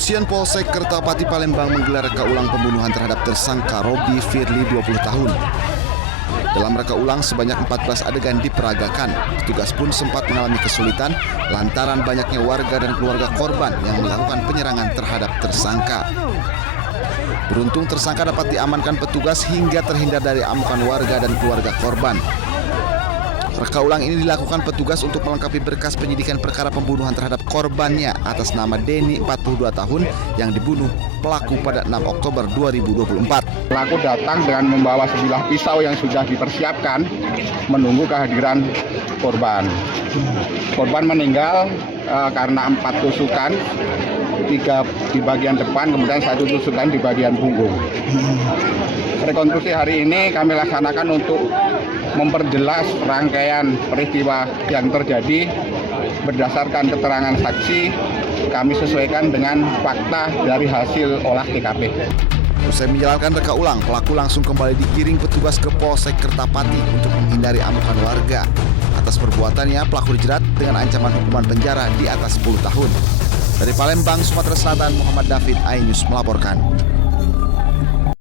Kepolisian Polsek Kertapati Palembang menggelar reka ulang pembunuhan terhadap tersangka Robi Firly 20 tahun. Dalam reka ulang sebanyak 14 adegan diperagakan. Petugas pun sempat mengalami kesulitan lantaran banyaknya warga dan keluarga korban yang melakukan penyerangan terhadap tersangka. Beruntung tersangka dapat diamankan petugas hingga terhindar dari amukan warga dan keluarga korban. Reka ulang ini dilakukan petugas untuk melengkapi berkas penyidikan perkara pembunuhan terhadap korbannya atas nama Denny, 42 tahun, yang dibunuh pelaku pada 6 Oktober 2024. Pelaku datang dengan membawa sebilah pisau yang sudah dipersiapkan menunggu kehadiran korban. Korban meninggal karena 4 tusukan, 3 di bagian depan, kemudian 1 tusukan di bagian punggung. Rekonstruksi hari ini kami laksanakan untuk memperjelas rangkaian peristiwa yang terjadi berdasarkan keterangan saksi. Kami sesuaikan dengan fakta dari hasil olah TKP. Usai menjalankan reka ulang, pelaku langsung kembali digiring petugas ke Polsek Kertapati untuk menghindari amukan warga. Atas perbuatannya, pelaku dijerat dengan ancaman hukuman penjara di atas 10 tahun. Dari Palembang, Sumatera Selatan, Muhammad David, iNews melaporkan.